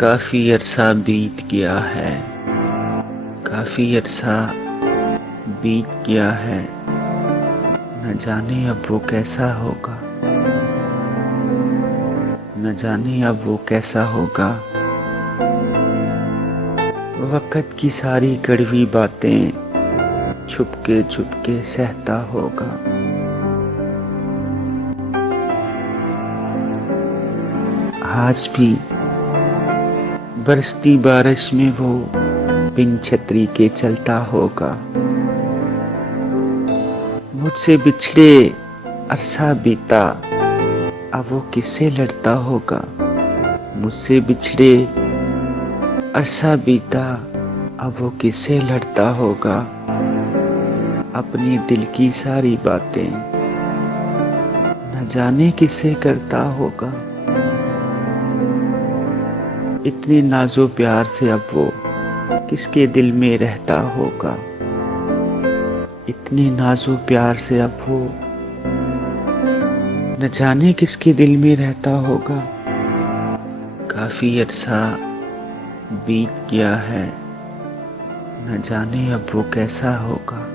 काफ़ी अरसा बीत गया है, काफ़ी अरसा बीत गया है। न जाने अब वो कैसा होगा, न जाने अब वो कैसा होगा। वक़्त की सारी कड़वी बातें छुपके छुपके सहता होगा। आज भी बरसती बारिश में वो बिन छतरी के चलता होगा। मुझसे बिछड़े अरसा बीता, अब वो किससे लड़ता होगा। मुझसे बिछड़े अरसा बीता, अब वो किससे लड़ता होगा। अपनी दिल की सारी बातें न जाने किससे करता होगा। इतने नाजो प्यार से अब वो किसके दिल में रहता होगा। इतने नाजो प्यार से अब वो न जाने किसके दिल में रहता होगा। काफ़ी अरसा बीत गया है, न जाने अब वो कैसा होगा।